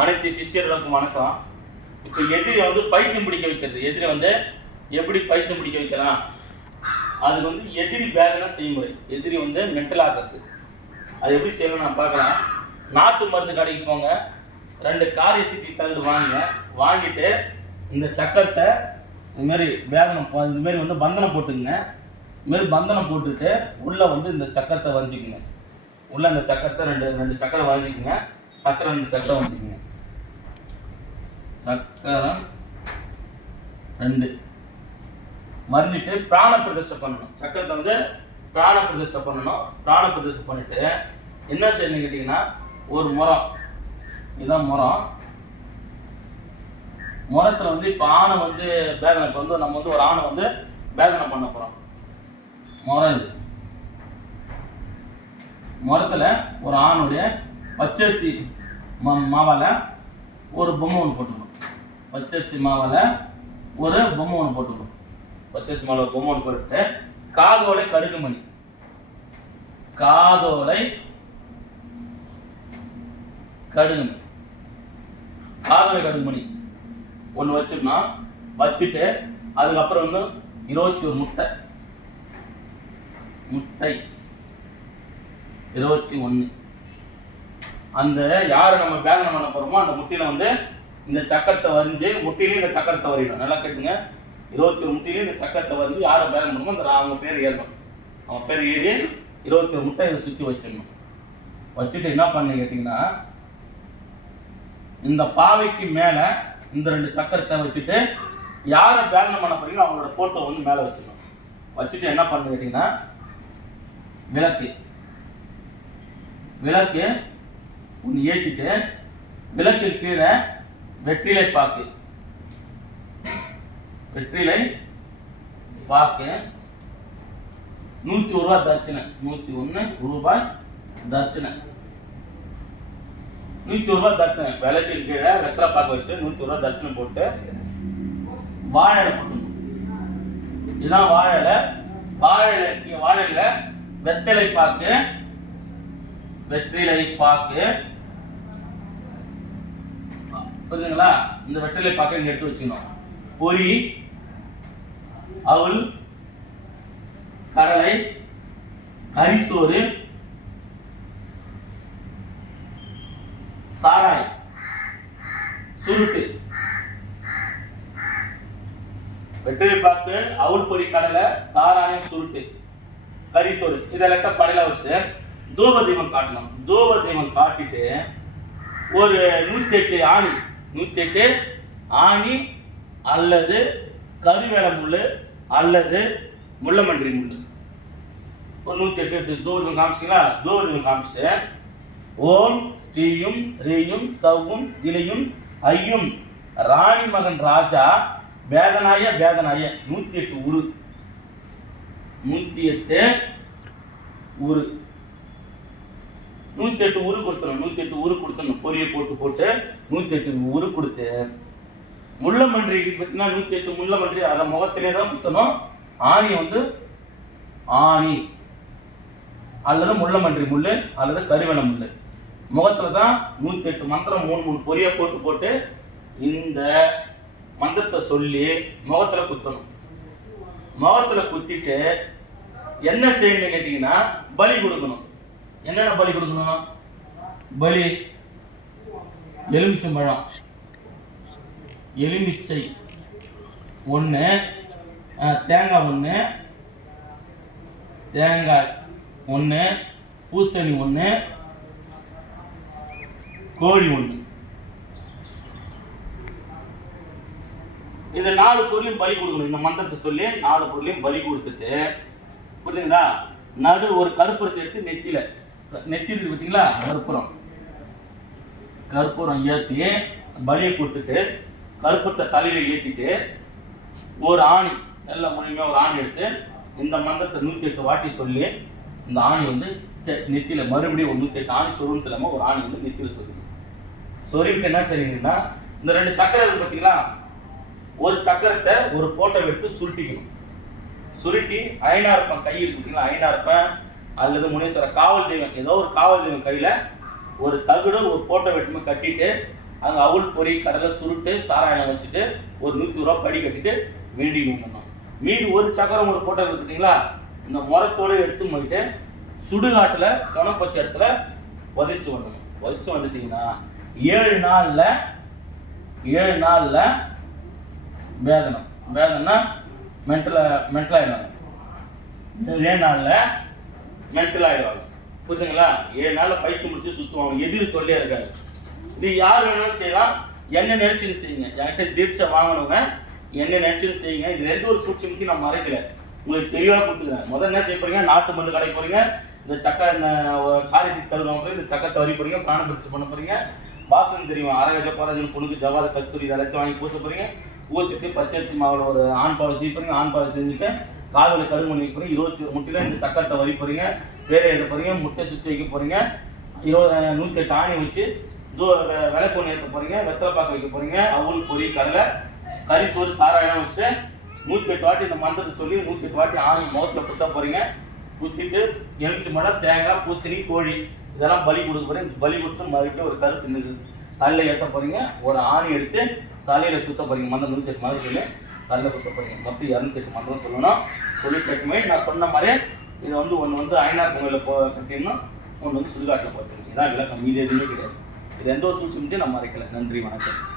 அனைத்து சிஷ்யர்களுக்கும் வணக்கம். இப்போ எதிரி வந்து பைத்தியம் பிடிக்க வைக்கிறது. எதிரி வந்து எப்படி பைத்தியம் பிடிக்க வைக்கலாம்? அது வந்து எதிரி பேதன செய்முறை. எதிரி வந்து மென்டல் அது எப்படி செய்யணும் நான் பார்க்கலாம். நாட்டு மருந்து கடைக்கு போங்க. ரெண்டு காரிய சித்தி தள்ளு வாங்க. வாங்கிட்டு இந்த சக்கரத்தை இதுமாரி வேதனம் இதுமாரி வந்து பந்தனம் போட்டுக்குங்க. இதுமாரி பந்தனம் போட்டுட்டு உள்ளே வந்து இந்த சக்கரத்தை வரைஞ்சிக்குங்க உள்ளே இந்த சக்கரத்தை ரெண்டு ரெண்டு சக்கரம் வரைஞ்சிக்குங்க சக்கரை ரெண்டு சக்கரம் வரைஞ்சிக்குங்க சக்கரம் ரெண்டு. மறந்துட்டு பிராண பிரதிஷ்டை பண்ணணும். சக்கரத்தை வந்து பிராண பிரதிஷ்டை பண்ணணும். பிராண பிரதிஷ்டை பண்ணிட்டு என்ன செய்யணும் கேட்டிங்கன்னா ஒரு முறம். இதுதான் முறம். முறத்தில் வந்து இப்போ ஆணை வந்து பேதனை இப்போ வந்து நம்ம வந்து ஒரு ஆணை வந்து பேதனை பண்ண போகிறோம் முறம் இது. முறத்தில் ஒரு ஆணுடைய பச்சரிசி மா மாவால் ஒரு பொம்மை ஒன்று போட்டுக்கணும். பச்சரிசி மாவில் ஒரு பொம்மை ஒன்று போட்டுக்கணும். பச்சரிசி மாவில் பொம்மை ஒன்று போட்டுட்டு காதோலை கடுகுமணி காதோலை கடுகுமணி காதோலை கடுகுமணி ஒன்று வச்சுக்கணும். வச்சுட்டு அதுக்கப்புறம் வந்து இருபத்தி ஒரு முட்டை. முட்டை. இருபத்தி ஒன்று அந்த யாரை நம்ம பேதனை பண்ண போகிறோமோ அந்த முட்டையில் வந்து இந்த சக்கரத்தை வரைஞ்சி முட்டிலையும் இந்த சக்கரத்தை வரையணும். நல்லா கேட்டுங்க. இருபத்தி ஒரு முட்டிலையும் இந்த சக்கரத்தை வரைஞ்சி யாரை பேரம் பண்ணுமோ அந்த அவங்க பேர் ஏறணும். அவன் பேர் எழுதி இருபத்தி ஒரு முட்டை இதை சுற்றி வச்சிடணும். வச்சுட்டு என்ன பண்ணு கேட்டிங்கன்னா இந்த பாவைக்கு மேலே இந்த ரெண்டு சக்கரத்தை வச்சுட்டு யாரை பேரணம் பண்ண போறீங்களோ அவங்களோட ஃபோட்டோ வந்து மேலே வச்சிடணும். வச்சுட்டு என்ன பண்ணு கேட்டிங்கன்னா விளக்கு. விளக்கு ஒன்று ஏற்றிட்டு விளக்கு கீழே வெற்றிலை பாக்கு. வெற்றிலை பாக்கு. நூற்றி ஒரு ரூபாய் தட்சணை. நூற்றி ஒன்று ரூபாய் தட்சணை. நூற்றி ஒரு ரூபாய் தட்சணை. விலைக்கு கீழே வெத்தலை பாக்கு வச்சுட்டு நூற்றி ஒரு ரூபாய் தட்சணை போட்டு வாழை இலை இதுதான் வாழை இலை. வாழை இலைக்கு இலை வெத்தலை பாக்கு வெற்றிலை பாக்கு புரியுதுங்களா இந்த வெற்றிலை பாக்கை இங்க எடுத்து வச்சுக்கணும் பொறி அவல் கடலை கரிசோறு சாராய் சுருட்டு. வெற்றிலை பாக்கு அவுள் பொறி கடலை சாராயம் சுருட்டு. கரிசோறு இதெல்லாம் படையில வச்சு தூப தீபம் காட்டணும். தூப தீபம் காட்டிட்டு ஒரு நூற்றி எட்டு ஆணி நூற்றி எட்டு ஆணி அல்லது கருவேல முள் அல்லது முள்ளமன்றி முள் ஒரு நூற்றி எட்டு எடுத்து தூபதீபம் காமிச்சிங்களா? தூபதீபம் காமிச்சு ஓம் ஸ்ரீயும் ரீயும் சவ்வும் இலையும் ஐயும். ராணி மகன் ராஜா வேதனாய வேதனாய நூற்றி எட்டு உரு. நூற்றி எட்டு உரு. நூற்றி எட்டு ஊருக்கு கொடுத்துரும் நூற்றி எட்டு உரு கொடுத்துடணும் பொரியை போட்டு போட்டு நூற்றி எட்டு உரு கொடுத்து முள்ளமன்றி பார்த்தீங்கன்னா நூற்றி எட்டு முள்ளமன்றி அதை முகத்திலே தான் குத்தணும். ஆணி வந்து ஆணி. அல்லது முள்ளமன்றி முள் அல்லது கருவென முள் முகத்தில் தான் நூற்றி எட்டு மந்திரம் மூணு மூணு பொரியை போட்டு போட்டு இந்த மந்திரத்தை சொல்லி முகத்தில் குத்தணும். முகத்தில் குத்திட்டு என்ன செய்யணும்னு கேட்டிங்கன்னா பலி கொடுக்கணும். என்னென்ன பலி கொடுக்கணும்? பலி. எலுமிச்சம்பழம் எலுமிச்சை ஒன்று தேங்காய் ஒன்று தேங்காய் ஒன்று பூசணி ஒன்று கோழி ஒன்று இந்த நாலு பொருளையும் பலி கொடுக்கணும். இந்த மந்திரத்தை சொல்லி நாலு பொருளையும் பலி கொடுத்துட்டு புரியுதுங்களா நடு ஒரு கருப்பு எடுத்து நெத்தியில நெத்தி இருக்கு பார்த்தீங்களா கற்பூரம் கற்பூரம் ஏற்றி பலியை கொடுத்துட்டு கற்பூரத்தை தலையில் ஏற்றிட்டு ஒரு ஆணி நல்ல முழுமையாக ஒரு ஆணி எடுத்து இந்த மந்திரத்தை நூற்றி எட்டு வாட்டி சொல்லி இந்த ஆணி வந்து நெத்தியில் மறுபடியும் ஒரு நூற்றி எட்டு ஆணி சொல்லுன்னு தெரியாமல் ஒரு ஆணி வந்து நெத்தியில் சொல்லுங்க சொல்லிட்டு என்ன செய்வீங்கன்னா இந்த ரெண்டு சக்கரம் இருக்குது பார்த்தீங்களா ஒரு சக்கரத்தை ஒரு போட்டோ எடுத்து சுருட்டிக்கணும். சுருட்டி ஐநார்ப்பன் கை இருக்கு பார்த்தீங்களா ஐநார்ப்பன் அல்லது முனீஸ்வர காவல் தெய்வம் ஏதோ ஒரு காவல் தெய்வம் கையில் ஒரு தகுடு ஒரு போட்டோ வெட்டுமே கட்டிட்டு அங்கே அவுள் பொறி கடலை சுருட்டு சாராயம் வச்சுட்டு ஒரு நூற்றி ரூபா படி கட்டிட்டு வீடு பண்ணணும் மீன் ஒரு சக்கரம் ஒரு போட்டோ இருக்குங்களா இந்த முறத்தோடு எடுத்து போயிட்டு சுடுகாட்டில் குணப்பச்ச இடத்துல வதிச்சு வரணும். வதிச்சு வந்துட்டிங்கன்னா ஏழு நாளில் ஏழு நாளில் வேதனம் வேதனைனா மென்டலாக மென்டலாக இருந்தாங்க ஏழு நாளில் மென்டல் ஆயிடுவாங்க. புரியுதுங்களா ஏழு நாளில் பைக்கு முடிச்சு சுற்றுவாங்க எதிர் தொல்லையாக இருக்காது. இது யார் வேணாலும் செய்யலாம். என்ன நினைச்சுன்னு செய்யுங்க. என்கிட்ட தீட்சை வாங்கணுங்க என்ன நினைச்சுன்னு செய்யுங்க. இது ரெண்டு ஒரு சூட்சமத்தையும் நான் மறைக்கல. உங்களுக்கு தெளிவாக கொடுத்துக்கிறேன். முதல்ல என்ன செய்ய போறீங்க? நாட்டு மருந்து கடைக்கு போறீங்க. இந்த சக்கை இந்த காரிசி தருவாங்க போய் இந்த சக்கத்தை வரி போறீங்க. பிராண பிரச்சனை பண்ண போறீங்க. வாசனம் தெரியும். அரகஜ பரஜன் பொண்ணுக்கு ஜவாத கஸ்தூரி இதெல்லாத்தையும் வாங்கி பூச போறீங்க. பூசிட்டு பச்சரிசி மாவில் ஒரு ஆண் பால் செய்ய போறீங்க. ஆண் பால் செஞ்சுட்டு காதில் கடுகு பண்ணி வைக்க போறீங்க. இருபத்தி ஒரு முட்டையில இந்த சக்கரத்தை வரி போகிறீங்க வேற எழுத போறீங்க. முட்டை சுற்றி வைக்க போறீங்க. இருபது நூற்றி எட்டு ஆணி வச்சு தூ விளக்கு ஒன்று ஏற்ற போறீங்க. வெத்தலை பாக்கு வைக்க போறீங்க. அவுள் பொரி கடலை கறி சோறு சாராயம் வச்சுட்டு நூற்றி எட்டு வாட்டி இந்த மந்திரத்தை சொல்லி நூற்றி எட்டு வாட்டி ஆணி முகத்தில் குத்த போறீங்க. குத்திட்டு எலுமிச்சி மடம் தேங்காய் பூசணி கோழி இதெல்லாம் பலி கொடுக்க போறீங்க. பலி கொடுத்து மறுபடியும் ஒரு கருத்து நின்று தலையில் ஏற்ற போறீங்க. ஒரு ஆணி எடுத்து தலையில் குத்த போறீங்க. மந்திரம் நூற்றி எட்டு மாதிரி சொல்லி தலையில் மொத்தம் இரநூத்தி எட்டு சொல்லணும் சொல்லிட்டு கட்டுமே நான் சொன்ன மாதிரி இது வந்து ஒன்று வந்து ஐநார் பொங்கலில் போ கட்டிடணும். ஒன்று வந்து சுடுகாட்டில் போச்சு இதான் விளக்கம். மீதி எதுவுமே கிடையாது. இது எந்த ஒரு சூழ்ச்சி நம்ம மறைக்கல. நன்றி வணக்கம்.